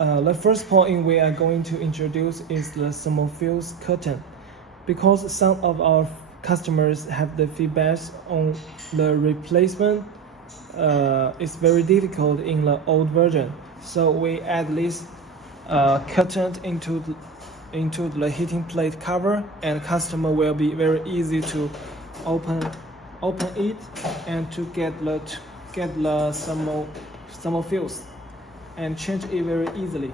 The first point we are going to introduce is the thermophils curtain, because some of our customers have the feedbacks on the replacement. It's very difficult in the old version, so we add this curtain into the heating plate cover, and customer will be very easy to open open it and to get the thermophils and change it very easily.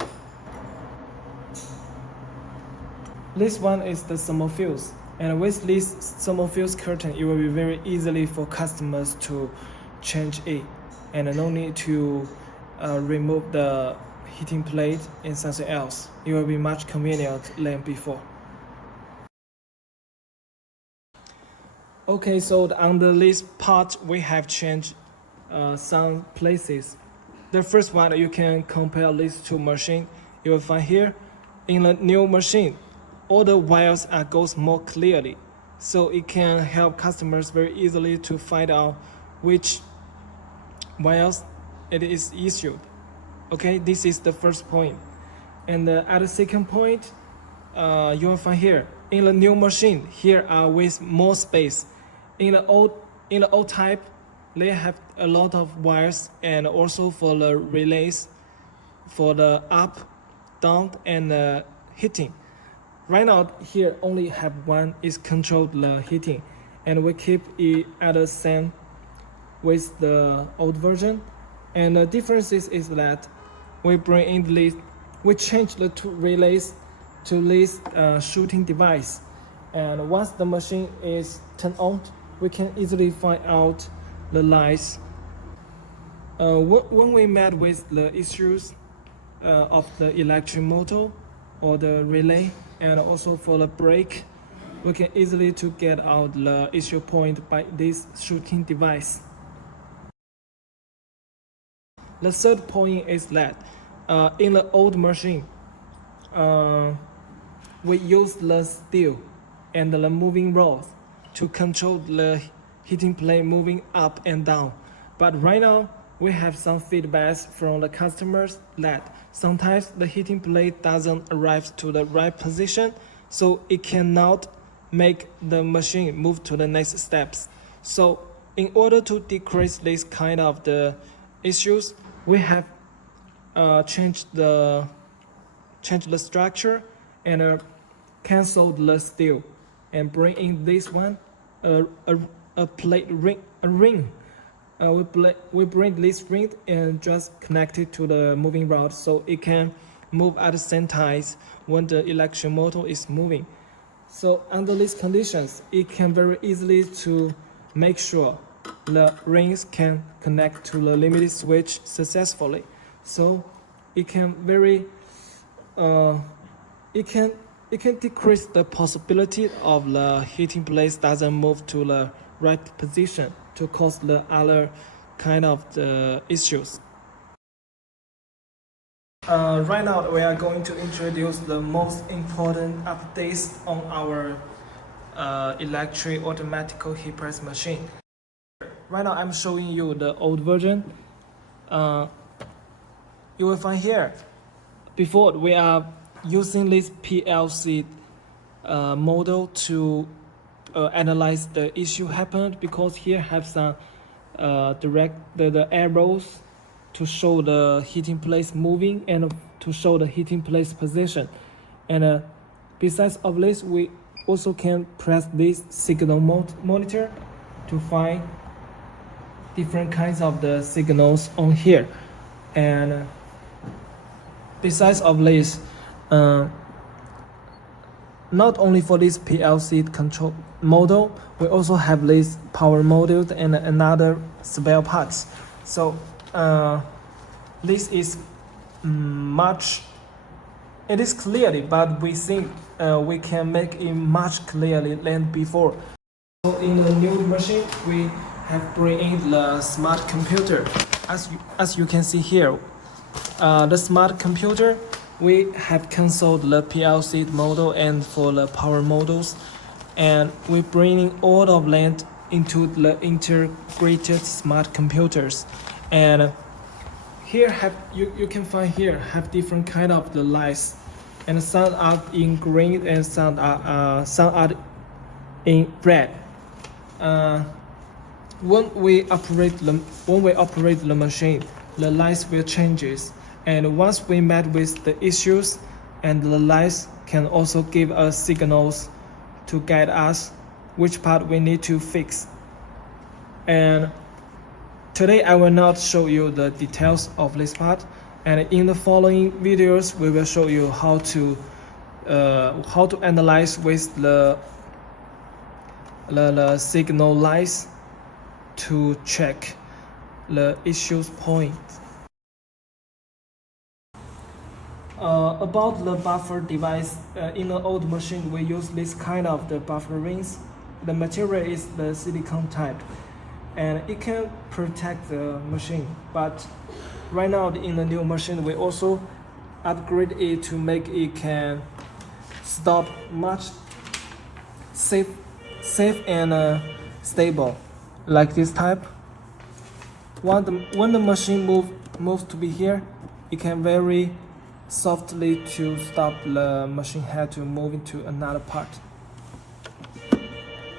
This one is the thermophils, and with this thermophils curtain, it will be very easily for customers to change it, and no need to remove the heating plate and something else. It will be much convenient than before. Okay, so under this part, we have changed some places. The first one, you can compare these two machines. You will find here, in the new machine, all the wires are goes more clearly, so it can help customers very easily to find out which wires it is issued. Okay, this is the first point. And at the second point, you will find here, in the new machine, here are with more space. In the old type, they have a lot of wires, and also for the relays, for the up, down, and heating. Right now, here only have one is control the heating, and we keep it at the same with the old version. And the difference is that we bring in this, we change the two relays to this shooting device, and once the machine is turned on, we can easily find out the lights. When we met with the issues of the electric motor or the relay, and also for the brake, we can easily to get out the issue point by this shooting device. The third point is that in the old machine, we use the steel and the moving rods to control the heating plate moving up and down. But right now, we have some feedbacks from the customers that sometimes the heating plate doesn't arrive to the right position, so it cannot make the machine move to the next steps. So in order to decrease this kind of the issues, we have changed the structure and cancel the steel and bring in this one a plate ring. We bring this ring and just connect it to the moving rod, so it can move at the same time when the electric motor is moving. So under these conditions, it can very easily to make sure the rings can connect to the limited switch successfully. So it can very it can decrease the possibility of the heating plate doesn't move to the right position to cause the other kind of the issues. Right now, we are going to introduce the most important updates on our electric automatic heat press machine. Right now, I'm showing you the old version. You will find here, before we are using this PLC model to analyze the issue happened, because here have some the arrows to show the heating place moving and to show the heating place position. And besides of this, we also can press this signal monitor to find different kinds of the signals on here. And besides of this, not only for this PLC control model, we also have this power module and another spare parts. So this is it is clearly, but we think we can make it much clearly than before. So in the new machine, we have bring in the smart computer. As you can see here, the smart computer, we have canceled the PLC model and for the power models, and we bringing all of them into the integrated smart computers. And here you can find here have different kind of the lights, and some are in green and some are in red. When we operate the machine, the lights will changes, and once we met with the issues, and the lights can also give us signals to guide us which part we need to fix. And today I will not show you the details of this part, and in the following videos we will show you how to analyze with the signal lights to check the issues point. About the buffer device, in the old machine we use this kind of the buffer rings. The material is the silicone type, and it can protect the machine. But right now in the new machine we also upgrade it to make it can stop much safe and stable, like this type. When the machine moves to be here, it can very softly to stop the machine head to move into another part.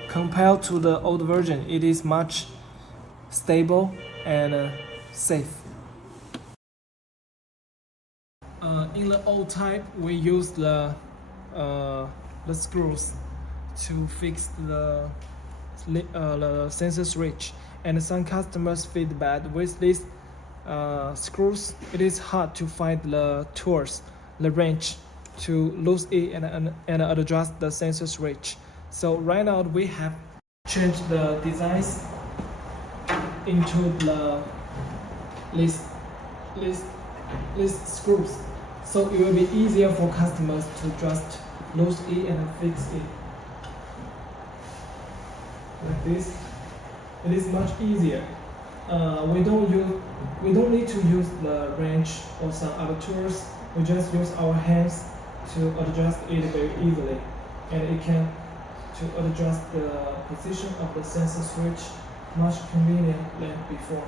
Compared to the old version, it is much stable and safe. In the old type, we use the screws to fix the sensor switch, and some customers feedback with these screws it is hard to find the tools, the wrench to lose it and adjust the sensor switch. So right now we have changed the designs into these screws, so it will be easier for customers to just lose it and fix it. Like this, it is much easier. We don't need to use the wrench or some other tools. We just use our hands to adjust it very easily, and it can to adjust the position of the sensor switch much convenient than before.